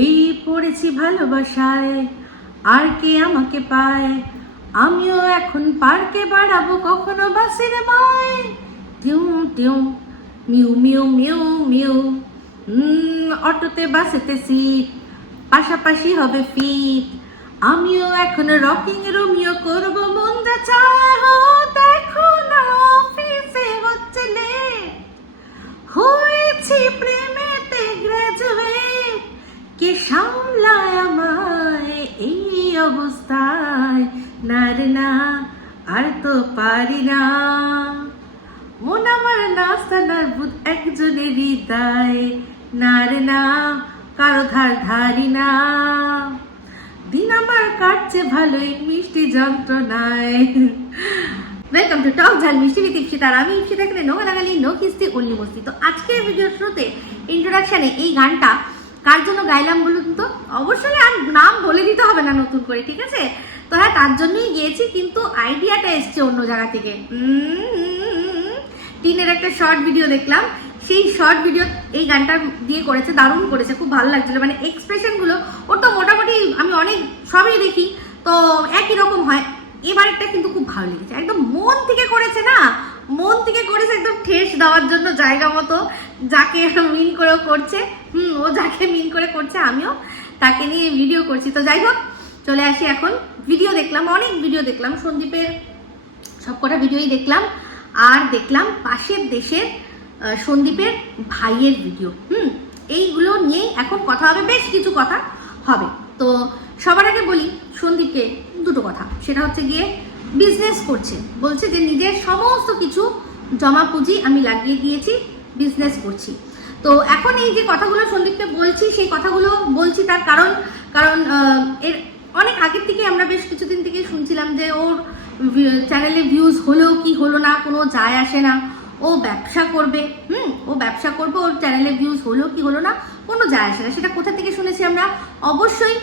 এই পড়েছি ভালোবাসায়, আর কে আমাকে পায়? আমিও এখন পার্কে বাড়াবো কখনো বাসের মায় টিউ টিউ, মিউ মিউ মিউ মিউ অটোতে, বাসেতে সিট, পাশাপাশি হবে ফিট। আমিও এখন রকিং রোমিও করব মন যা চায় দেখো না অফিসে হচ্ছে লেট। হয়েছি গ্রাজুয়েট কে সামলায় আমায় এই অবস্থায়? না রে না, আর তো পারি না। মন আমার নাস্তানার বুধ একজনেরই দায় না রে না, কারও ধার ধারি না। দিন আমার কাটছে ভালোই মিষ্টি যন্ত্রণায়। ওয়েলকাম টু টক ঝাল মিষ্টি বিত ইপসিত আমি ইপসিত এখানে নো গালাগালি নো কিস্তি অনলি মস্তি তো আজকের ভিডিওর শুরুতে ইন্ট্রোডাকশানে এই গানটা কার জন্য গাইলাম বলুন তো? অবশ্যই আর নাম বলে দিতে হবে না নতুন করে, ঠিক আছে? তো হ্যাঁ তার জন্যই গিয়েছি, কিন্তু আইডিয়াটা এসছে অন্য জায়গা থেকে। টিনের একটা শর্ট ভিডিও দেখলাম। সেই শর্ট ভিডিও এই গানটা দিয়ে করেছে, দারুণ করেছে, খুব ভালো লাগছিল। মানে এক্সপ্রেশনগুলো ওর তো মোটামুটি আমি অনেক সবই দেখি। তো একই রকম হয়। এবারেরটা কিন্তু খুব ভালো লেগেছে। একদম মন থেকে করেছে না? মন থেকে করেছে একদম ঠেস দেওয়ার জন্য জায়গা মতো, যাকে মিন করেও করছে, হুম, ও যাকে মিন করে করছে, আমিও তাকে নিয়ে ভিডিও করছি। তো যাই হোক, চলে আসি এখন। ভিডিও দেখলাম, অনেক ভিডিও দেখলাম। সন্দীপের সবকটা ভিডিওই দেখলাম। আর দেখলাম পাশের দেশের সন্দীপের ভাইয়ের ভিডিও হুম, এইগুলো নিয়েই এখন কথা হবে, বেশ কিছু কথা হবে। তো সবার আগে বলি সন্দীপকে দুটো কথা। সেটা হচ্ছে গিয়ে বিজনেস করছে। বলছে যে নিজের সমস্ত কিছু জমা পুঁজি আমি লাগিয়ে দিয়েছি বিজনেস করছি। তো এখন এই যে কথাগুলো সন্দীপকে বলছি, সেই কথাগুলো বলছি তার কারণ কারণ এর অনেক আগের থেকে আমরা বেশ কিছুদিন থেকে শুনছিলাম যে ওর চ্যানেলে ভিউজ হলো কি হলো না, কোনো যায় আসে না। ও ব্যবসা করবে, হুম, ও ব্যবসা করবে, ওর চ্যানেলে ভিউজ হলো কি হলো না, কোনো যায় আসে না। সেটা কোথা থেকে শুনেছি আমরা? অবশ্যই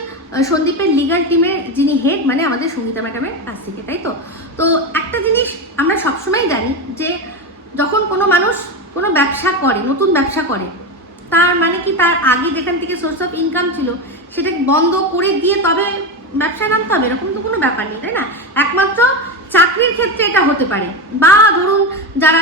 সন্দীপের লিগাল টিমের যিনি হেড মানে আমাদের সঙ্গীতা ম্যাডামের কাছ থেকে, তাই তো? তো একটা জিনিস আমরা সবসময় জানি যে যখন কোনো মানুষ কোনো ব্যবসা করে, নতুন ব্যবসা করে, তার মানে কি তার আগে যেখান থেকে সোর্স অফ ইনকাম ছিল, সেটা বন্ধ করে দিয়ে তবে ব্যবসায় নামতে হবে, এরকম তো কোনো ব্যাপার নেই, তাই না? একমাত্র চাকরির ক্ষেত্রে এটা হতে পারে। বা ধরুন যারা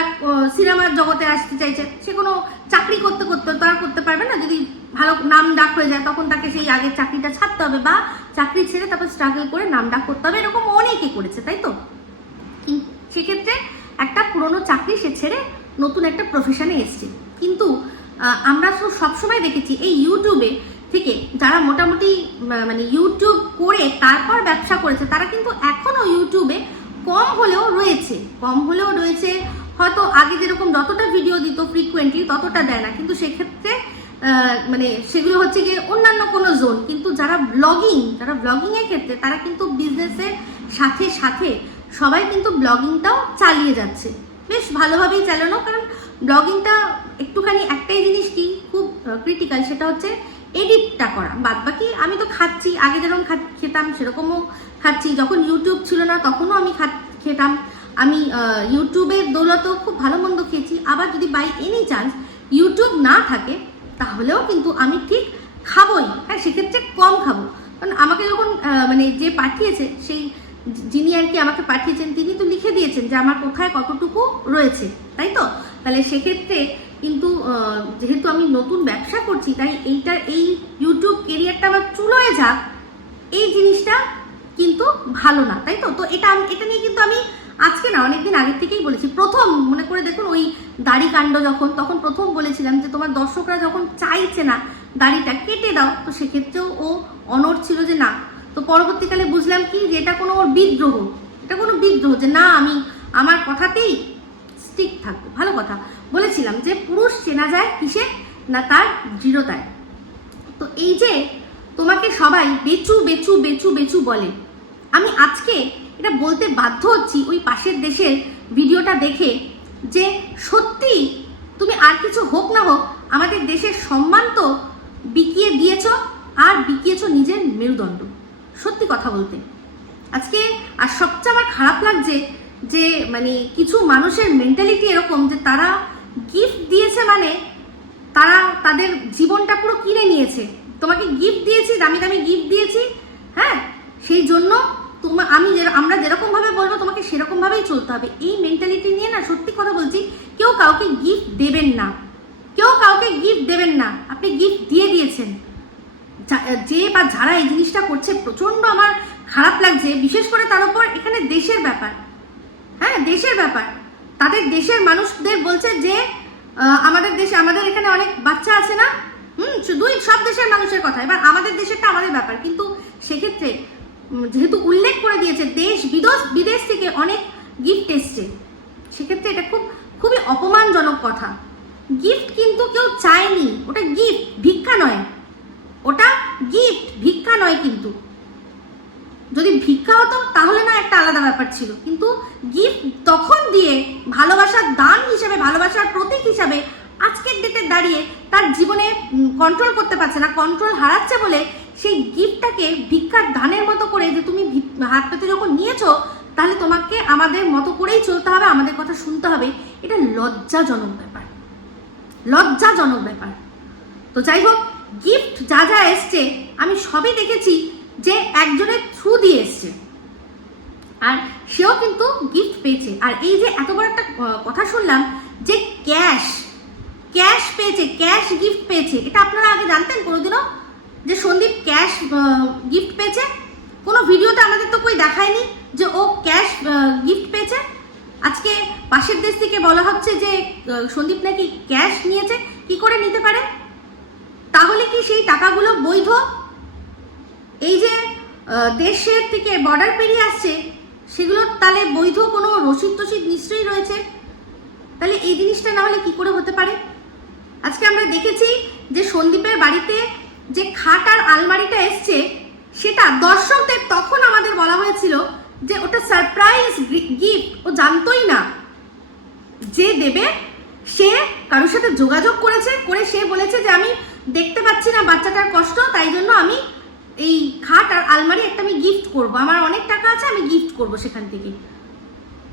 সিনেমার জগতে আসতে চাইছে, সে কোনো চাকরি করতে করতে তো আর করতে পারবে না। যদি ভালো নাম ডাক হয়ে যায়, তখন তাকে সেই আগের চাকরিটা ছাড়তে হবে বা চাকরি ছেড়ে তারপর স্ট্রাগল করে নাম ডাক করতে হবে। এরকম অনেকে করেছে, তাই তো? সেক্ষেত্রে একটা পুরনো চাকরি সে ছেড়ে নতুন একটা প্রফেশনে এসছে। কিন্তু আমরা তো সবসময় দেখেছি এই ইউটিউবে থেকে যারা মোটামুটি মানে ইউটিউব করে তারপর ব্যবসা করেছে, তারা কিন্তু এখনও ইউটিউবে কম হলেও রয়েছে। কম হলেও রয়েছে হয়তো আগে যেরকম যতটা ভিডিও দিত ফ্রিকুয়েন্টলি ততটা দেয় না। কিন্তু সেক্ষেত্রে মানে সেগুলো হচ্ছে গিয়ে অন্যান্য কোনো জোন কিন্তু যারা ব্লগিং যারা ব্লগিং এর ক্ষেত্রে তারা কিন্তু বিজনেসের সাথে সাথে সবাই কিন্তু ব্লগিংটাও চালিয়ে যাচ্ছে। বেশ ভালোভাবেই চালানো, কারণ ব্লগিংটা একটুখানি একটাই জিনিস কি, খুব ক্রিটিক্যাল সেটা হচ্ছে এডিটটা করা। বাদ বাকি আমি তো খাচ্ছি, আগে যেরকম খেতাম সেরকমও খাচ্ছি। যখন ইউটিউব ছিল না, তখনও আমি খেতাম। আমি ইউটিউবের দৌলতেও খুব ভালো মন্দ খেয়েছি। আবার যদি বাই এনি চান্স ইউটিউব না থাকে, তাহলেও কিন্তু আমি ঠিক খাবোই। হ্যাঁ সেক্ষেত্রে কম খাব। কারণ আমাকে যখন মানে যে পাঠিয়েছে, সেই যিনি আর কি আমাকে পাঠিয়েছেন, তিনি তো লিখে দিয়েছেন যে আমার কোথায় কতটুকু রয়েছে, তাই তো? তাহলে সেক্ষেত্রে কিন্তু যেহেতু আমি নতুন ব্যবসা করছি, তাই এইটার এই ইউটিউব কেরিয়ারটা আমার চুলোয় যাক, এই জিনিসটা কিন্তু ভালো না, তাই তো? তো এটা এটা নিয়ে কিন্তু আমি আজকে না অনেকদিন আগের থেকেই বলেছি, প্রথম মনে করে দেখুন ওই দাড়ি কাণ্ড যখন, তখন প্রথম বলেছিলাম যে তোমার দর্শকরা যখন চাইছে না দাড়িটা কেটে দাও, তো সেক্ষেত্রেও ও অনর ছিল যে না। তো পরবর্তীকালে বুঝলাম কি যে এটা কোনো ওর বিদ্রোহ, এটা কোনো বিদ্রোহ যে না আমি আমার কথাতেই স্টিক থাকব। ভালো কথা। বলেছিলাম যে পুরুষ চেনা যায় কিসে না তার দৃঢ়তায়। তো এই যে তোমাকে সবাই বেচু বেচু বেচু বেচু বলে, আমি আজকে এটা বলতে বাধ্য হচ্ছি ওই পাশের দেশের ভিডিওটা দেখে যে সত্যি তুমি আর কিছু হোক না হোক আমাদের দেশের সম্মান তো বিকিয়ে দিয়েছ আর বিকিয়েছ নিজের মেরুদণ্ড। সত্যি কথা বলতে। আজকে আর সবচেয়ে আমার খারাপ লাগছে যে মানে কিছু মানুষের মেন্টালিটি এরকম যে তারা গিফট দিয়েছে মানে তারা তাদের জীবনটা পুরো কিনে নিয়েছে। তোমাকে গিফট দিয়েছি, দামি দামি গিফট দিয়েছি হ্যাঁ? সেই জন্য তোমার আমি আমরা যেরকম ভাবে বলব তোমাকে সেরকম ভাবেই চলতে হবে। এই মেন্টালিটি নিয়ে না সত্যি কথা বলছি, কেউ কাউকে গিফট দেবেন না। কেউ কাউকে গিফট দেবেন না। আপনি গিফট দিয়ে দিয়েছেন। যে বা যারা এই জিনিসটা করছে প্রচণ্ড আমার খারাপ লাগছে, বিশেষ করে তার উপর এখানে দেশের ব্যাপার। হ্যাঁ দেশের ব্যাপার। তাদের দেশের মানুষদের বলছে যে আমাদের দেশে, আমাদের এখানে অনেক বাচ্চা আছে না? হুম, শুধুই সব দেশের মানুষের কথা। এবার আমাদের দেশেরটা আমাদের ব্যাপার। কিন্তু সেক্ষেত্রে যেহেতু উল্লেখ করে দিয়েছে, দেশ, বিদেশ বিদেশ থেকে অনেক গিফট এসছে। সেক্ষেত্রে এটা খুব, খুবই অপমানজনক কথা। গিফট কিন্তু কেউ চায়নি, ওটা গিফট ভিক্ষা নয়। ওটা গিফট ভিক্ষা নয় কিন্তু। যদি ভিক্ষা হতো, তাহলে না একটা আলাদা ব্যাপার ছিল। কিন্তু গিফট তখন দিয়ে ভালোবাসার দান হিসাবে, ভালোবাসার প্রতীক হিসাবে আজকের ডেটে দাঁড়িয়ে তার জীবনে কন্ট্রোল করতে পারছে না কন্ট্রোল হারাচ্ছে বলে সেই গিফটটাকে ভিক্ষার দানের মতো করে যে তুমি হাত পেতে যখন নিয়েছো, তাহলে তোমাকে আমাদের মতো করেই চলতে হবে, আমাদের কথা শুনতে হবে। এটা লজ্জাজনক ব্যাপার। লজ্জাজনক ব্যাপার। তো যাই হোক, গিফট যা যা এসছে, আমি সবই দেখেছি যে একজনের থ্রু দিয়ে এসছে। আর সেও কিন্তু গিফট পেয়েছে। আর এই যে এত বড় একটা কথা শুনলাম যে ক্যাশ ক্যাশ পেয়েছে, ক্যাশ গিফট পেয়েছে, এটা আপনারা আগে জানতেন কোনোদিনও? যে সন্দীপ ক্যাশ গিফট পেয়েছে। কোনো ভিডিওতে আমাদের তো কই দেখায়নি যে ও ক্যাশ গিফট পেয়েছে। আজকে পাশের দেশ থেকে বলা হচ্ছে যে সন্দীপ নাকি ক্যাশ নিয়েছে। কি করে নিতে পারে? তাহলে কি সেই টাকাগুলো বৈধ? এই যে দেশের থেকে বর্ডার পেরিয়ে আসছে, সেগুলো তাহলে বৈধ কোনো রসিদ টসিদ নিশ্চয়ই রয়েছে। তাহলে এই জিনিসটা না হলে কি করে হতে পারে? আজকে আমরা দেখেছি যে সন্দীপের বাড়িতে যে খাট আর আলমারিটা এসছে, সেটা দর্শকদের তখন আমাদের বলা হয়েছিল যে ওটা সারপ্রাইজ গিফট ও জানতোই না। যে দেবে, সে কারোর সাথে যোগাযোগ করেছে, করে সে বলেছে যে আমি দেখতে পাচ্ছি না বাচ্চাটার কষ্ট, তাই জন্য আমি এই খাট আর আলমারি একটা আমি গিফট করব। আমার অনেক টাকা আছে, আমি গিফট করব সেখান থেকে।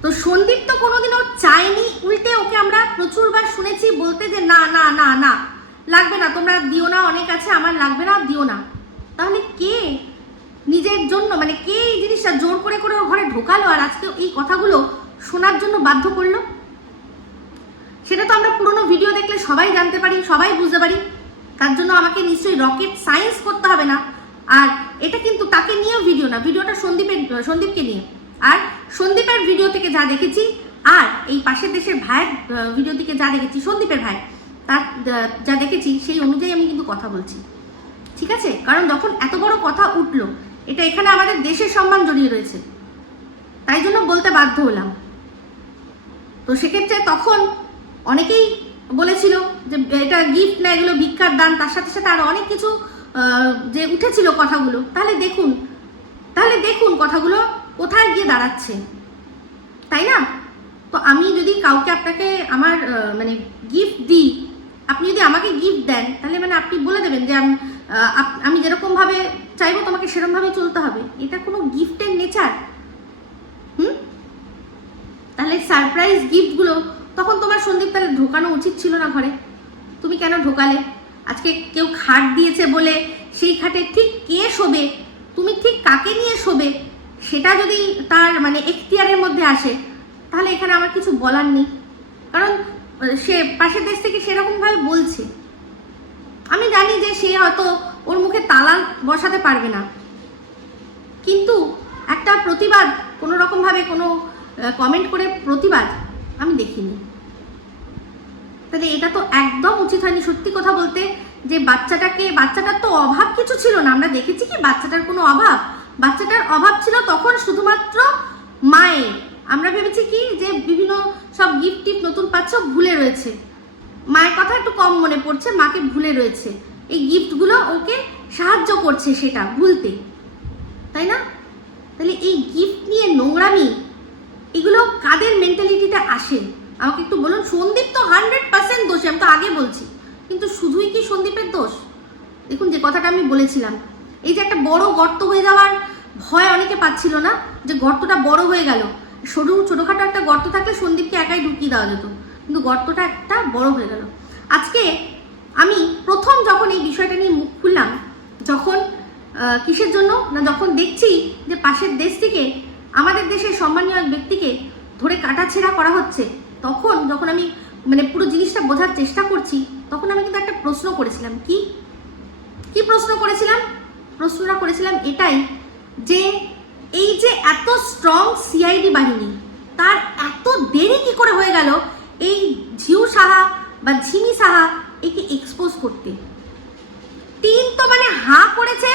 তো সন্দীপ তো কোনোদিনও চায়নি, উল্টে ওকে আমরা প্রচুরবার শুনেছি বলতে যে না না না না। লাগবে না, তোমরা দিও না, অনেক আছে, আমার লাগবে না, দিও না। তাহলে কে নিজের জন্য মানে কে এই জিনিসটা জোর করে করে ঘরে ঢোকালো আর আজকে এই কথাগুলো শোনার জন্য বাধ্য করল? সেটা তো আমরা পুরোনো ভিডিও দেখলে সবাই জানতে পারি, সবাই বুঝতে পারি। তার জন্য আমাকে নিশ্চয়ই রকেট সায়েন্স করতে হবে না। আর এটা কিন্তু তাকে নিয়েও ভিডিও না ভিডিওটা সন্দীপের, সন্দীপকে নিয়ে। আর সন্দীপের ভিডিও থেকে যা দেখেছি, আর এই পাশের দেশের ভাইয়ের ভিডিও থেকে যা দেখেছি, সন্দীপের ভাই। তার, যা দেখেছি, সেই অনুযায়ী আমি কিন্তু কথা বলছি। ঠিক আছে? কারণ যখন এত বড় কথা উঠল, এটা এখানে আমাদের দেশের সম্মান জড়িয়ে রয়েছে। তাই জন্য বলতে বাধ্য হলাম। তো সেক্ষেত্রে তখন অনেকেই বলেছিল যে, এটা গিফট না, এগুলো ভিক্ষার দান, তার সাথে সাথে আরও অনেক কিছু যে উঠেছিল কথাগুলো। তাহলে দেখুন তাহলে দেখুন কথাগুলো কোথায় গিয়ে দাঁড়াচ্ছে। তাই না? তো আমি যদি কাউকে আপনাকে আমার মানে গিফট দিই আপনি যদি আমাকে গিফট দেন, তাহলে মানে আপনি বলে দেবেন যে আম- যেরকমভাবে চাইব তোমাকে সেরকম ভাবে চলতে হবে। এটা কোনো গিফটের নেচার হুম? তাহলে সারপ্রাইজ গিফটগুলো তখন তোমার সন্দীপ তাহলে ঢোকানো উচিত ছিল না ঘরে? তুমি কেন ঢোকালে? আজকে কেউ খাট দিয়েছে বলে সেই খাটে ঠিক কে শোবে? তুমি ঠিক কাকে নিয়ে শোবে? সেটা যদি তার মানে এখতিয়ারের মধ্যে আসে, তাহলে এখানে আমার কিছু বলার নেই। কারণ সে পাশের দেশ থেকে সেরকমভাবে বলছে। আমি জানি যে সে হয়তো ওর মুখে তালা বসাতে পারবে না। কিন্তু একটা প্রতিবাদ, কোনো রকমভাবে কোনো কমেন্ট করে প্রতিবাদ আমি দেখিনি। তাহলে এটা তো একদম উচিত হয়নি সত্যি কথা বলতে যে বাচ্চাটাকে, বাচ্চাটার তো অভাব কিছু ছিল না। আমরা দেখেছি কি বাচ্চাটার কোনো অভাব? বাচ্চাটার অভাব ছিল তখন শুধুমাত্র মায়ের। আমরা ভেবেছি কি যে বিভিন্ন সব গিফট টিফট নতুন পাচ্ছ, ভুলে রয়েছে। মায়ের কথা একটু কম মনে পড়ছে, মাকে ভুলে রয়েছে। এই গিফটগুলো ওকে সাহায্য করছে সেটা, ভুলতে। তাই না? তাহলে এই গিফট নিয়ে নোংরামি, এগুলো কাদের মেন্টালিটিটা আসে? আমাকে একটু বলুন, সন্দীপ তো হান্ড্রেড পার্সেন্ট দোষী, আমি তো আগে বলছি। কিন্তু শুধুই কি সন্দীপের দোষ? দেখুন, যে কথাটা আমি বলেছিলাম, এই যে একটা বড় গর্ত হয়ে যাওয়ার ভয় অনেকে পাচ্ছিল না, যে গর্তটা বড় হয়ে গেল। সরু ছোটোখাটো একটা গর্ত থাকলে সন্দীপকে একাই ঢুকিয়ে দেওয়া যেত। কিন্তু গর্তটা একটা বড় হয়ে গেল। আজকে আমি প্রথম যখন এই বিষয়টা নিয়ে মুখ খুললাম, যখন কিসের জন্য? না, যখন দেখছি যে পাশের দেশ থেকে, আমাদের দেশের সম্মানীয় এক ব্যক্তিকে ধরে কাটাছেঁড়া করা হচ্ছে, তখন যখন আমি মানে পুরো জিনিসটা বোঝার চেষ্টা করছি, তখন আমি কিন্তু একটা প্রশ্ন করেছিলাম। কি? কি প্রশ্ন করেছিলাম? প্রশ্নটা করেছিলাম এটাই যে এই যে স্ট্রং সিআইডি বাহিনী। তার এত দেরি কি করে হয়ে গেল? এই ঝিউ সাহা বা ঝিমি সাহা একে এক্সপোজ করতে। তিন তো মানে হা করেছে,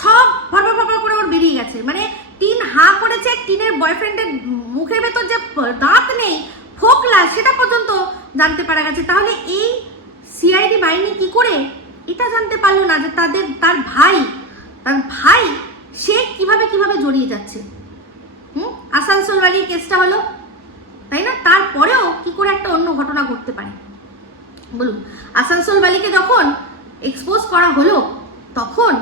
সব ফরফর ফরফর করে ওর বেরিয়ে গেছে। মানে তিন হা করেছে টিনের বয়ফ্রেন্ডের মুখের ভেতর যে দাঁত নেই, ফোকলা, সেটা পর্যন্ত জানতে পারা গেছে। তাহলে এই সিআইডি বাহিনী কি করে? এটা জানতে পারল না যে তাদের, তার ভাই তার ভাই সে কীভাবে কীভাবে জড়িয়ে যাচ্ছে। হুম? আসানসোল বাড়ির কেসটা হলো, তাই না? তারপরেও কি করে একটা অন্য ঘটনা ঘটতে পারে? বলুন আসানসোল বালিকে যখন এক্সপোজ করা হলো, তখন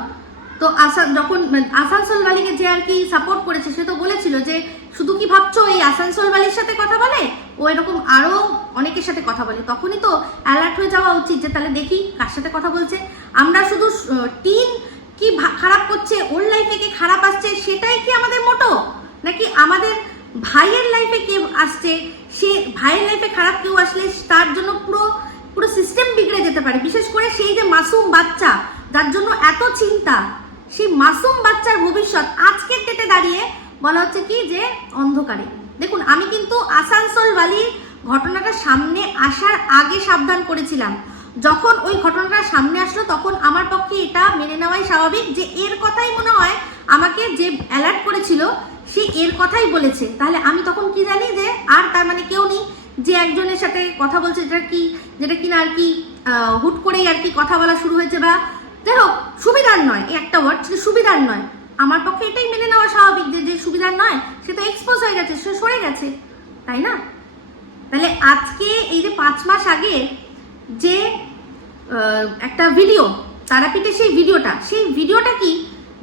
তো আসা, যখন আসানসোল বালিকে যে আর কি সাপোর্ট করেছে, সে তো বলেছিল যে, শুধু কি ভাবছ এই আসানসোল বালির সাথে কথা বলে? ও এরকম আরও অনেকের সাথে কথা বলে। তখনই তো অ্যালার্ট হয়ে যাওয়া উচিত যে, তাহলে দেখি কার সাথে কথা বলছে। আমরা শুধু টিন কি খারাপ করছে? ওর লাইফে কি খারাপ আসছে? সেটাই কি আমাদের মোটো নাকি আমাদের ভাইয়ের লাইফে কে আসছে? সে ভাইয়ের লাইফে খারাপ কেউ আসলে তার জন্য পুরো পুরো সিস্টেম বিগড়ে যেতে পারে। বিশেষ করে সেই যে মাসুম বাচ্চা, যার জন্য এত চিন্তা, সেই মাসুম বাচ্চার ভবিষ্যৎ আজকের ডেটে দাঁড়িয়ে বলা হচ্ছে কি যে অন্ধকারে। দেখুন, আমি কিন্তু আসানসোল বালির ঘটনাটা সামনে আসার আগে সাবধান করেছিলাম। যখন ওই ঘটনাটা সামনে আসলো, তখন আমার পক্ষে এটা মেনে নেওয়াই স্বাভাবিক যে এর কথাই মনে হয় আমাকে যে অ্যালার্ট করেছিল সে এর কথাই বলেছে। তাহলে আমি তখন কি জানি যে আর তার মানে কেউ নেই যে একজনের সাথে কথা বলছে, যেটা কি, যেটা কিনা আর কি হুট করেই আর কি কথা বলা শুরু হয়েছে বা যাই হোক, সুবিধার নয় একটা ওয়ার্ড সেটা সুবিধার নয়। আমার পক্ষে এটাই মেনে নেওয়া স্বাভাবিক যে যে সুবিধার নয়, সে তো এক্সপোজ হয়ে গেছে, সে সরে গেছে, তাই না? তাহলে আজকে এই যে পাঁচ মাস আগে যে একটা ভিডিও তারাপীঠে সেই ভিডিওটা সেই ভিডিওটা কি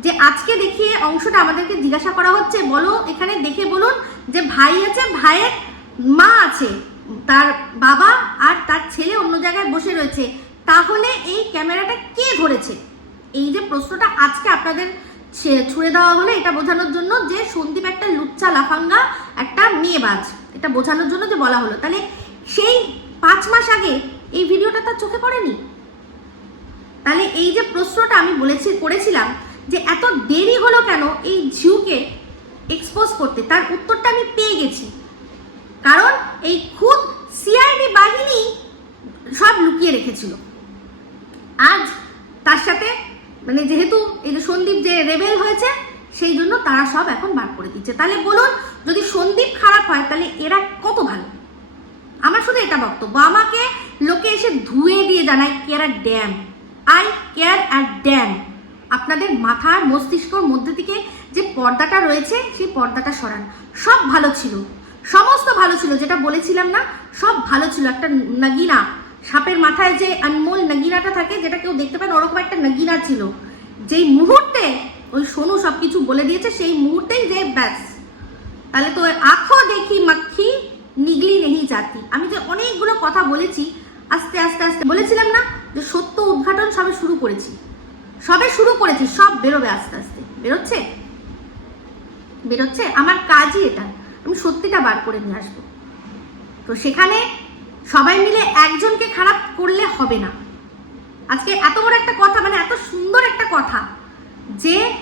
যে আজকে দেখিয়ে অংশটা আমাদেরকে জিজ্ঞাসা করা হচ্ছে, বলো এখানে দেখে বলুন যে ভাই আছে, ভাইয়ের মা আছে, তার বাবা আর তার ছেলে অন্য জায়গায় বসে রয়েছে। তাহলে এই ক্যামেরাটা কে ধরেছে? এই যে প্রশ্নটা আজকে আপনাদের ছুড়ে দেওয়া হলো, এটা বোঝানোর জন্য যে সন্দীপ একটা লুচ্চা, লাফাঙ্গা একটা মেয়েবাজ। এটা বোঝানোর জন্য যে বলা হলো। তাহলে সেই পাঁচ মাস আগে এই ভিডিওটা তার চোখে পড়েনি? তাহলে এই যে প্রশ্নটা আমি বলেছি, করেছিলাম যে এত দেরি হলো কেন এই ঝিউকে এক্সপোজ করতে? তার উত্তরটা আমি পেয়ে গেছি। কারণ এই খুদ সিআইডি বাহিনী সব লুকিয়ে রেখেছিল। আজ তার সাথে মানে যেহেতু এই যে সন্দীপ যে রেবেল হয়েছে, সেই জন্য তারা সব এখন বার করে দিচ্ছে। তাহলে বলুন, যদি সন্দীপ খারাপ হয়, তাহলে এরা কত ভালো? আমার শুধু এটা বক্তব্য। আমাকে লোকে এসে ধুয়ে দিয়ে জানায়, care a damn. I care a damn. আপনাদের মাথার মস্তিষ্কর মধ্যে থেকে যে পর্দাটা রয়েছে, সেই পর্দাটা সরান। সব ভালো ছিল। সমস্ত ভালো ছিল, যেটা বলেছিলাম না, সব ভালো ছিল। একটা নাগিনা, সাপের মাথায় যে আনমোল নাগিনাটা থাকে, যেটা কেউ দেখতে পায় ওরকম একটা নাগিনা ছিল। যেই মুহূর্তে ওই সোনু সব কিছু বলে দিয়েছে, সেই মুহূর্তেই যে ব্যাস। তাহলে তো আখো দেখি মাক্ষি নিগলি নেহি জাতি। আমি যে অনেকগুলো কথা বলেছি, আস্তে আস্তে আস্তে বলেছিলাম না যে সত্য উদ্ঘাটন সবে শুরু করেছি। সবে শুরু করেছি, সব বেরোবে আস্তে আস্তে। বেরোচ্ছে? বেরোচ্ছে? আমার কাজই এটা। আমি সত্যিটা বার করে নিয়ে আসব। তো সেখানে সবাই মিলে একজনকে খারাপ করলে হবে না। আজকে এত বড় একটা কথা মানে এত সুন্দর একটা কথা যে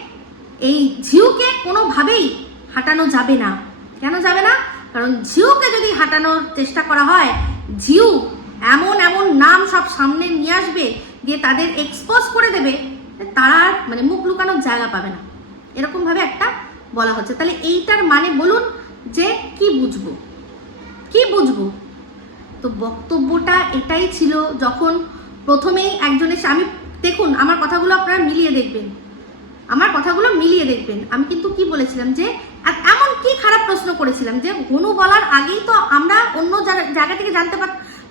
এই ঝিউকে কোনোভাবেই হাঁটানো যাবে না। কেন যাবে না? কারণ ঝিউকে যদি হাঁটানোর চেষ্টা করা হয়, ঝিউ এমন এমন নাম সব সামনে নিয়ে আসবে দিয়ে তাদের এক্সপোজ করে দেবে। তারা মানে মুখ লুকানোর জায়গা পাবে না। এরকম ভাবে একটা বলা হচ্ছে। তাহলে এইটার মানে বলুন যে কি বুঝব? কি বুঝব? তো বক্তব্যটা এটাই ছিল যখন প্রথমেই একজন এসে আমি দেখুন, আমার কথাগুলো আপনারা মিলিয়ে দেখবেন। আমার কথাগুলো মিলিয়ে দেখবেন। আমি কিন্তু কি বলেছিলাম যে এমন কি খারাপ প্রশ্ন করেছিলাম যে, হনু বলার আগেই তো আমরা অন্য জায়গা থেকে জানতে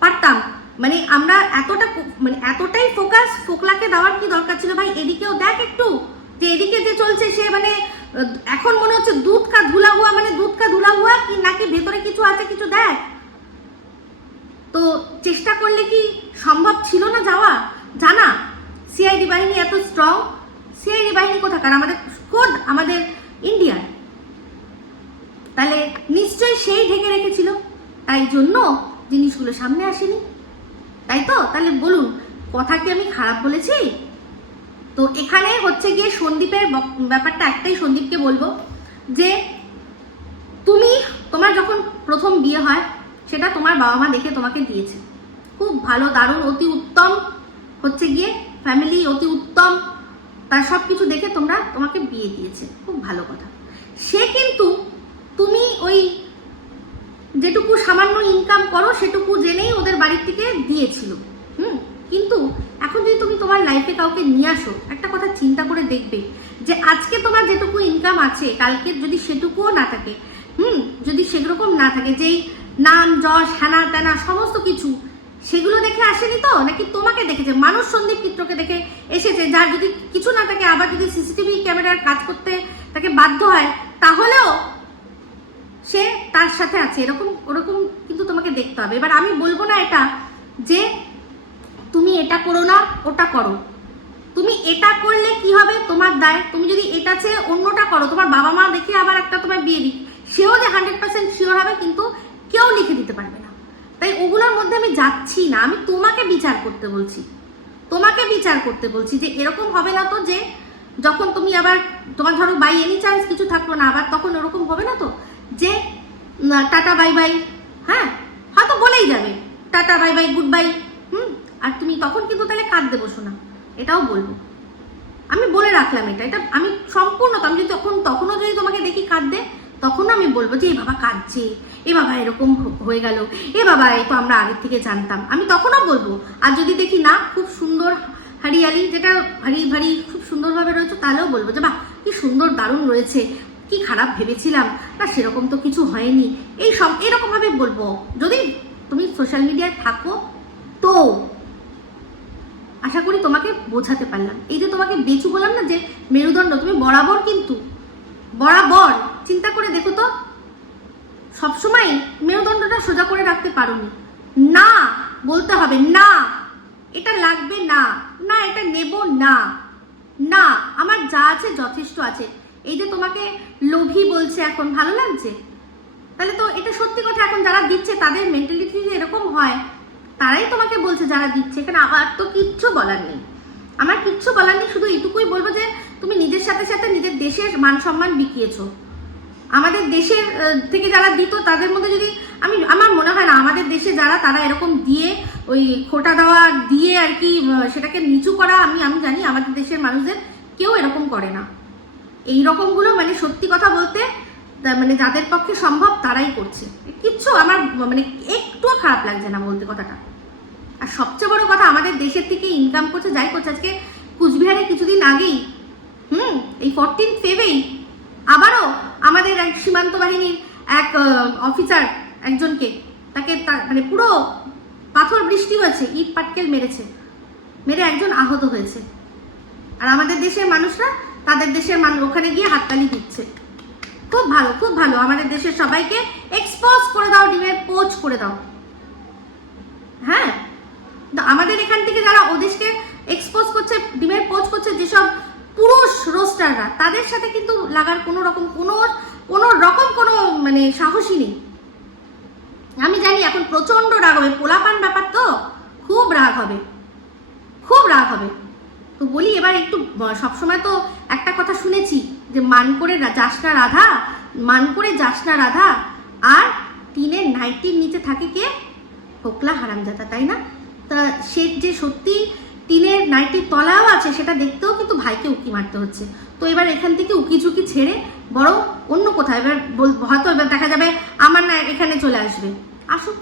পারতাম। মানে আমরা এতটা মানে এতটাই ফোকাস ফোকলাকে দেওয়ার কি দরকার ছিল? ভাই, এদিকেও দেখ একটু। যে এদিকে যে চলছে, সে মানে এখন মনে হচ্ছে দুধ কা ধুলা হুয়া মানে দুধ কা ধুলা হুয়া কি নাকি ভেতরে কিছু আছে, কিছু দেখ। তো চেষ্টা করলে কি সম্ভব ছিল না যাওয়া? জানা সিআইডি বাহিনী এত স্ট্রং সিআইডি বাহিনী কোথাকার? আমাদের খোদ আমাদের ইন্ডিয়ার তাহলে নিশ্চয়ই সেই ঢেকে রেখেছিল। তাই জন্য জিনিসগুলো সামনে আসেনি। তাই তো? তাহলে বলুন, কথা কি আমি খারাপ বলেছি? তো এখানে হচ্ছে গিয়ে সন্দীপের ব্যাপারটা একটাই সন্দীপকে বলব, যে তুমি, তোমার যখন প্রথম বিয়ে হয়, সেটা তোমার বাবা মা দেখে তোমাকে দিয়েছে। খুব ভালো, দারুণ, অতি উত্তম, হচ্ছে গিয়ে ফ্যামিলি অতি উত্তম, তার সব কিছু দেখে তোমরা তোমাকে বিয়ে দিয়েছে। খুব ভালো কথা। সে কিন্তু তুমি ওই যেটুকু সামান্য ইনকাম করো, সেটুকু জেনেই ওদের বাড়ির থেকে দিয়েছিল। হুম? কিন্তু এখন যদি তুমি তোমার লাইফে কাউকে নিয়ে আসো, একটা কথা চিন্তা করে দেখবে যে আজকে তোমার যেটুকু ইনকাম আছে, কালকে যদি সেটুকুও না থাকে, হুম? যদি সেরকম না থাকে, যেই নাম, যশ হ্যানা ত্যানা, সমস্ত কিছু, সেগুলো দেখে আসেনি তো? নাকি তোমাকে দেখেছে? মানুষ সন্দীপ মিত্রকে দেখে এসেছে, যার যদি কিছু না থাকে, আবার যদি সিসিটিভি ক্যামেরার কাজ করতে তাকে বাধ্য হয়, তাহলেও সে তার সাথে আছে, এরকম, ওরকম কিন্তু তোমাকে দেখতে হবে। এবার আমি বলব না এটা যে তুমি এটা করো না, ওটা করো। তুমি এটা করলে কি হবে? তোমার দায়। তুমি যদি এটা চেয়ে অন্যটা করো, তোমার বাবা মা দেখে আবার একটা তোমার বিয়ে দিক, সেও যে হান্ড্রেড পার্সেন্ট শিওর হবে, কিন্তু কেউ লিখে দিতে পারবে না। তাই ওগুলোর মধ্যে আমি যাচ্ছি না। আমি তোমাকে বিচার করতে বলছি। তোমাকে বিচার করতে বলছি যে এরকম হবে না তো যে যখন তুমি আবার তোমার ধরো বাই এনি চান্স কিছু থাকল না, আবার তখন ওরকম হবে না তো? যে টাটা, বাই বাই। হ্যাঁ হয়তো বলেই যাবে, tata, bye bye, good bye. হুম, আর তুমি তখন কিন্তু তাহলে কাঁদতে বসো না এটাও বলব। আমি বলে রাখলাম এটা। এটা আমি সম্পূর্ণ আমি যদি তখন, তখনও যদি তোমাকে দেখি কাঁদতে তখনও আমি বলব যে, এ বাবা কাঁদছে। এ বাবা এরকম হয়ে গেল। এ বাবা এ তো আমরা আগের থেকে জানতাম। আমি তখনও বলব, আর যদি দেখি না, খুব সুন্দর হারিয়ালি, যেটা ভারী ভারী, খুব সুন্দরভাবে রয়েছে, তাহলেও বলব যে, বাহ, কি সুন্দর, দারুণ রয়েছে। কি খারাপ ভেবেছিলাম। না, সেরকম তো কিছু হয়নি। এই সব এরকমভাবে বলব। যদি তুমি সোশ্যাল মিডিয়ায় থাকো, তো আশা করি তোমাকে বোঝাতে পারলাম। এই যে তোমাকে বেচু বললাম না যে, মেরুদণ্ড, তুমি বরাবর কিন্তু, বরাবর। চিন্তা করে দেখো তো, সবসময় মেরুদণ্ডটা সোজা করে রাখতে পারোনি। না, বলতে হবে না, এটা লাগবে না না, এটা নেব না না, আমার যা আছে যথেষ্ট আছে। এই যে তোমাকে লোভী বলছে এখন, ভালো লাগছে? তাহলে তো এটা সত্যি কথা, এখন যারা দিচ্ছে তাদের মেন্টালিটি এরকম হয়, তারাই তোমাকে বলছে যারা দিচ্ছে। এখানে আবার তো কিচ্ছু বলার নেই। আমার কিচ্ছু বলার নেই, শুধু এটুকুই বলব যে তুমি নিজের সাথে সাথে নিজের দেশের মান সম্মান বিকিয়েছো। আমাদের দেশের থেকে যারা দিত, তাদের মধ্যে যদি আমি, আমার মনে হয় না, আমাদের দেশে যারা, তারা এরকম দিয়ে ওই খোটা দেওয়া দিয়ে আর কি সেটাকে নিচু করা, আমি আমি জানি আমাদের দেশের মানুষদের কেউ এরকম করে না। এই রকমগুলো মানে সত্যি কথা বলতে মানে যাদের পক্ষে সম্ভব তারাই করছে। কিচ্ছু আমার মানে একটুও খারাপ লাগছে না বলতে কথাটা। আর সবচেয়ে বড় কথা, আমাদের দেশের থেকে ইনকাম করছে, যাই করছে, আজকে কুচবিহারে কিছুদিন আগেই, হুম, এই ফোরটিন ফেবেই আবারও আমাদের এক সীমান্ত বাহিনীর এক অফিসার একজনকে, তাকে মানে পুরো পাথর বৃষ্টি হয়েছে, ইট পাটকেল মেরেছে। মেরে একজন আহত হয়েছে। আর আমাদের দেশের মানুষরা তাদের দেশের মানুষ ওখানে গিয়ে হাততালি দিচ্ছে। খুব ভালো খুব ভালো। আমাদের দেশের সবাইকে এক্সপোজ করে দাও ডিমের পোচ করে দাও। হ্যাঁ? আমাদের এখান থেকে যারা ওদেশকে এক্সপোজ করছে ডিমের পোচ করছে, যেসব পুরুষ রোস্টাররা তাদের সাথে কিন্তু লাগার কোনো রকম, কোনো কোনো রকম কোনো মানে সাহসী নেই। আমি জানি এখন প্রচণ্ড রাগ হবে। পোলাপান ব্যাপার তো? খুব রাগ হবে। খুব রাগ হবে। তো বলি, এবার একটু সবসময় তো একটা কথা শুনেছি যে, মান করে যাস না রাধা, মান করে যাস না রাধা, আর টিনের নাইটির নিচে থাকে কে? কোকলা হারামজাদা, তাই না? তা সে যে সত্যি টিনের নাইটির তলাও আছে, সেটা দেখতেও কিন্তু ভাইকে উকি মারতে হচ্ছে। তো এবার এখান থেকে উকি ঝুঁকি ছেড়ে বড় অন্য কোথাও, এবার হয়তো এবার দেখা যাবে আমার না এখানে চলে আসবে। আসুক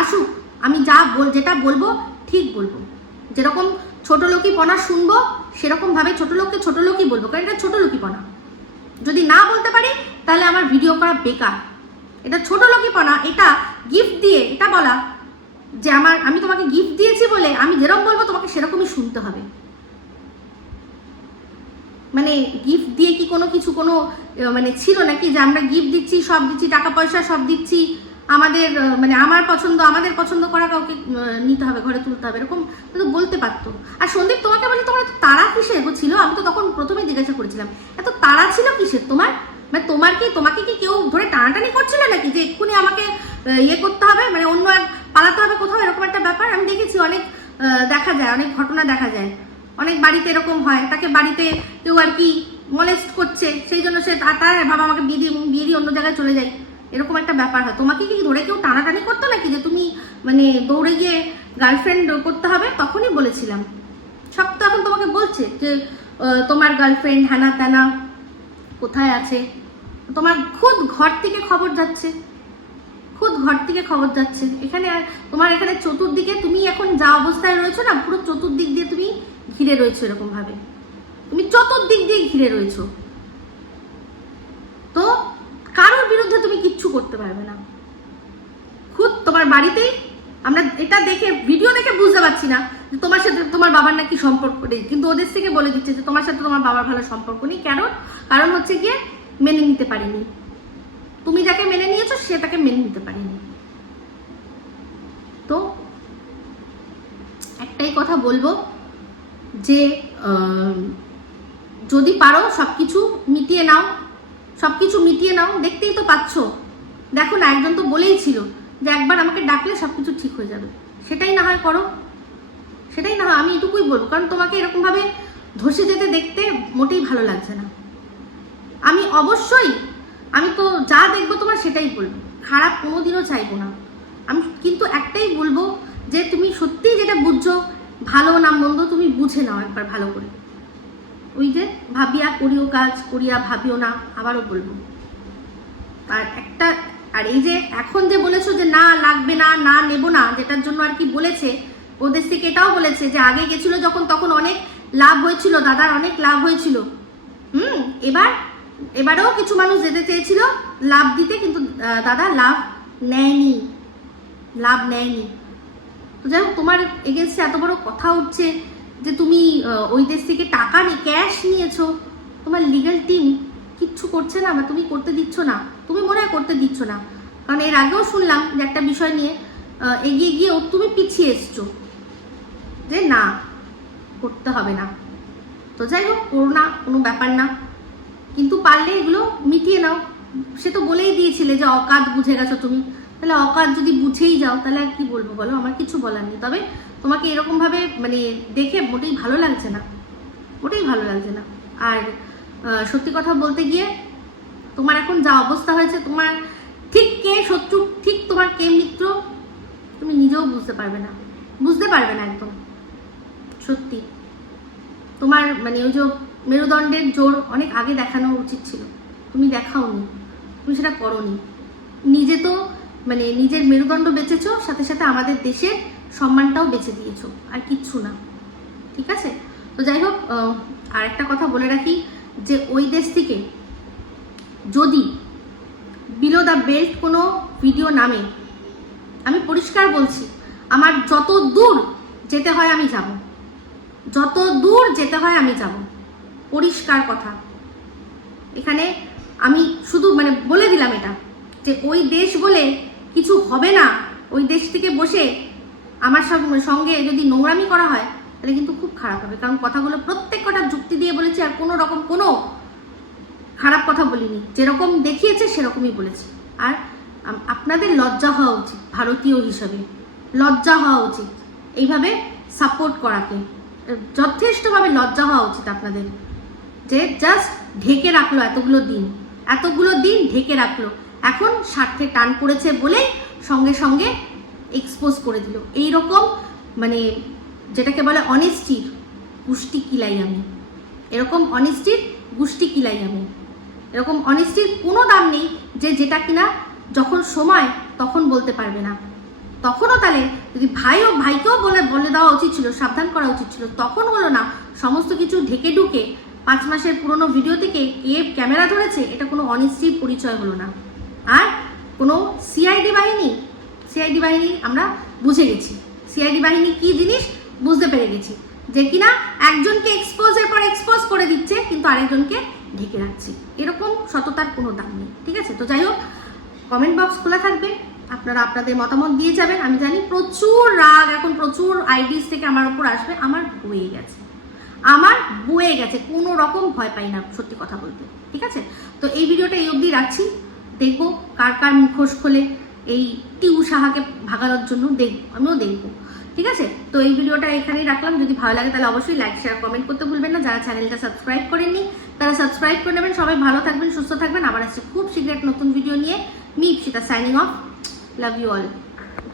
আসুক, আমি যা বল, যেটা বলব, ঠিক বলব। যেরকম ছোট লোকিপনা শুনব, সেরকম ভাবে ছোট লোককে ছোট লোকই বলব, কারণ এটা ছোট লোকিপনা যদি না বলতে পারি, তাহলে আমার ভিডিও করা বেকার। এটা ছোট লোকিপনা এটা গিফট দিয়ে, এটা বলা যে আমার, আমি তোমাকে গিফট দিয়েছি বলে আমি যেরকম বলব, তোমাকে সেরকমই শুনতে হবে। মানে গিফট দিয়ে কি কোনো কিছু, কোনো মানে ছিল নাকি যে আমরা গিফট দিচ্ছি, সব দিচ্ছি, টাকা পয়সা সব দিচ্ছি? আমাদের মানে আমার পছন্দ, আমাদের পছন্দ করা কাউকে নিতে হবে, ঘরে তুলতে হবে, এরকম কিন্তু বলতে পারতো। আর সন্দীপ, তোমাকে বলি, তোমার তাড়া কিসের ছিল আমি তো তখন প্রথমে জিজ্ঞাসা করেছিলাম, এত তারা ছিল কিসের তোমার? মানে তোমার কি, তোমাকে কি কেউ ধরে টানাটানি করছিল নাকি যে এক্ষুনি আমাকে ইয়ে করতে হবে? মানে অন্য এক, পালাতে হবে কোথাও, এরকম একটা ব্যাপার? আমি দেখেছি অনেক দেখা যায়, অনেক ঘটনা দেখা যায়। অনেক বাড়িতে এরকম হয়, তাকে বাড়িতে কেউ আর কি মলেস্ট করছে, সেই জন্য সে, তার বাবা আমাকে বিয়ে দিয়ে বিয়ে দিয়ে অন্য জায়গায় চলে যায়। এরকম একটা ব্যাপার হয়। তোমাকে কি ধরে কেউ টানাটানি করতো নাকি যে তুমি মানে দৌড়ে গিয়ে গার্লফ্রেন্ড করতে হবে? তখনই বলেছিলাম। সব তো এখন তোমাকে বলছে যে তোমার গার্লফ্রেন্ড হ্যানা ত্যানা কোথায় আছে? তোমার খুদ ঘর থেকে খবর যাচ্ছে। খুদ ঘর থেকে খবর যাচ্ছে। এখানে আর তোমার এখানে চতুর্দিকে তুমি এখন যা অবস্থায় রয়েছো না, পুরো চতুর্দিক দিয়ে তুমি ঘিরে রয়েছো এরকমভাবে। তুমি চতুর্দিক দিয়ে ঘিরে রয়েছো তো কারোর বিরুদ্ধে তুমি কিচ্ছু করতে পারবে না। খুদ, তোমার বাড়িতেই? আমরা এটা দেখে ভিডিও দেখে বুঝতে পারছি না যে তোমার সাথে তোমার বাবার নাকি সম্পর্ক নেই। কিন্তু ওদের থেকে বলে দিচ্ছে যে তোমার সাথে তোমার বাবার ভালো সম্পর্ক নেই। কেন কারণ হচ্ছে গিয়ে মেনে নিতে পারিনি। তুমি যাকে মেনে নিয়েছো, সে তাকে মেনে নিতে পারেনি। তো একটাই কথা বলব যে যদি পারো সব কিছু মিটিয়ে নাও সব কিছু মিটিয়ে নাও, দেখতেই তো পাচ্ছ। দেখো না, একজন তো বলেই ছিল যে একবার আমাকে ডাকলে সব কিছু ঠিক হয়ে যাবে। সেটাই না হয় করো। সেটাই না হয়, আমি এটুকুই বলব, কারণ তোমাকে এরকমভাবে ধসে যেতে দেখতে মোটেই ভালো লাগছে না। আমি অবশ্যই, আমি তো যা দেখব তোমার সেটাই বলব। খারাপ কোনোদিনও চাইব না। আমি কিন্তু একটাই বলব যে তুমি সত্যিই যেটা বুঝছ, ভালো না মন্দ তুমি বুঝে নাও একবার ভালো করে। ওই যে ভাবিয়া করিও কাজ, করিয়া ভাবিও না, আবারও বলব। আর একটা আর এই যে এখন যে বলেছ যে না, লাগবে না না নেব না, যেটার জন্য আর কি বলেছে, ওদের থেকে এটাও বলেছে যে আগে গেছিল যখন, তখন অনেক লাভ হয়েছিল, দাদার অনেক লাভ হয়েছিল। হুম, এবার, এবারেও কিছু মানুষ যেতে চেয়েছিল, লাভ দিতে, কিন্তু দাদা লাভ নেয়নি। লাভ নেয়নি। তো যাই হোক, তোমার এগেনস্টে এত বড় কথা উঠছে যে তুমি ওই দেশ থেকে টাকা নিয়ে ক্যাশ নিয়েছো। তোমার লিগাল টিম কিচ্ছু করছে না বা তুমি করতে দিচ্ছ না, তুমি মনে হয় করতে দিচ্ছ না। কারণ এর আগেও শুনলাম যে একটা বিষয় নিয়ে এগিয়ে গিয়েও তুমি পিছিয়ে এসছো যে না, করতে হবে না। তো যাই হোক, করো না, কোনো ব্যাপার না। কিন্তু পারলে এগুলো মিটিয়ে নাও। সে তো বলেই দিয়েছিলে যে অকাত বুঝে গেছো তুমি। তাহলে অকাত যদি বুঝেই যাও, তাহলে আর কি বলব বলো? আমার কিছু বলার নেই। তবে তোমাকে এরকমভাবে মানে দেখে মোটেই ভালো লাগছে না। মোটেই ভালো লাগছে না। আর সত্যি কথা বলতে গিয়ে তোমার এখন যা অবস্থা হয়েছে, তোমার ঠিক কে শত্রু, ঠিক তোমার কে মিত্র, তুমি নিজেও বুঝতে পারবে না। বুঝতে পারবে না একদম। সত্যি। তোমার মানে ওই যে মেরুদণ্ডের জোর অনেক আগে দেখানো উচিত ছিল। তুমি দেখাওনি। তুমি সেটা করনি। নিজে তো মানে নিজের মেরুদণ্ড বেঁচেছো, সাথে সাথে আমাদের দেশের সম্মানটাও বেঁচে দিয়েছ। আর কিচ্ছু না। ঠিক আছে? তো যাই হোক আর একটা কথা বলে রাখি। যে ওই দেশ থেকে যদি বিলো দ্য বেল্ট কোনো ভিডিও নামে, আমি পরিষ্কার বলছি, আমার যত দূর যেতে হয় আমি যাব। যত দূর যেতে হয় আমি যাব। পরিষ্কার কথা। এখানে আমি শুধু মানে বলে দিলাম এটা, যে ওই দেশ বলে কিছু হবে না। ওই দেশ থেকে বসে আমার সঙ্গ- যদি নোংরামি করা হয় তাহলে কিন্তু খুব খারাপ হবে, কারণ কথাগুলো প্রত্যেক কটা যুক্তি দিয়ে বলেছি আর কোনো রকম কোনো খারাপ কথা বলিনি। যেরকম দেখিয়েছে, সেরকমই বলেছি। আর আপনাদের লজ্জা হওয়া উচিত, ভারতীয় হিসাবে। লজ্জা হওয়া উচিত। এইভাবে সাপোর্ট করাকে। যথেষ্টভাবে লজ্জা হওয়া উচিত আপনাদের। যে জাস্ট ঢেকে রাখল এতগুলো দিন। এতগুলো দিন ঢেকে রাখল। এখন স্বার্থে টান পড়েছে বলে সঙ্গে সঙ্গে এক্সপোজ করে দিল। এই রকম মানে যেটাকে বলে অনেস্টির গুষ্টি কিলাই আমি। এরকম অনেস্টির গুষ্টি কিলাই আমি। এরকম অনেস্টির কোনো দাম নেই যে যেটা কিনা যখন সময় তখন বলতে পারবে না। তখনও তাহলে যদি ভাইও ভাইকেও বলে বলে দেওয়া উচিত ছিল, সাবধান করা উচিত ছিল, তখন হলো না, সমস্ত কিছু ঢেকে ঢুকে পাঁচ মাসের পুরনো ভিডিও থেকে কে ক্যামেরা ধরেছে, এটা কোনো অনিশ্চিত পরিচয় হলো না। আর কোনো সিআইডি বাহিনী সিআইডি বাহিনী আমরা বুঝে গেছি। সিআইডি বাহিনী কি জিনিস? বুঝতে পেরে গেছি যে কিনা একজনকে এক্সপোজের পর এক্সপোজ করে দিচ্ছে, কিন্তু আরেকজনকে ঢেকে রাখছে। এরকম সততার কোনো দাম নেই, ঠিক আছে? তো যাই হোক কমেন্ট বক্স খোলা থাকবে। আপনারা আপনাদের মতামত দিয়ে যাবেন। আমি জানি প্রচুর রাগ, এখন প্রচুর আইডিস থেকে আমার উপর আসবে। আমার বয়ে গেছে। আমার বয়ে গেছে। কোনো রকম ভয় পাই না, সত্যি কথা বলতে। ঠিক আছে? তো এই ভিডিওটা এই অবধি রাখছি। দেখব কার কার মুখোশ খোলে। এই টিউ সাহাকে ভাগানোর জন্য দেখব, আমিও দেখব। ঠিক আছে? তো এই ভিডিওটা এখানেই রাখলাম। যদি ভালো লাগে তাহলে অবশ্যই লাইক শেয়ার কমেন্ট করতে ভুলবেন না। যারা চ্যানেলটা সাবস্ক্রাইব করেননি, তারা সাবস্ক্রাইব করে নেবেন। সবাই ভালো থাকবেন, সুস্থ থাকবেন। আবার আসছে খুব শীঘ্র নতুন ভিডিও নিয়ে। Me Ipsita signing off love you all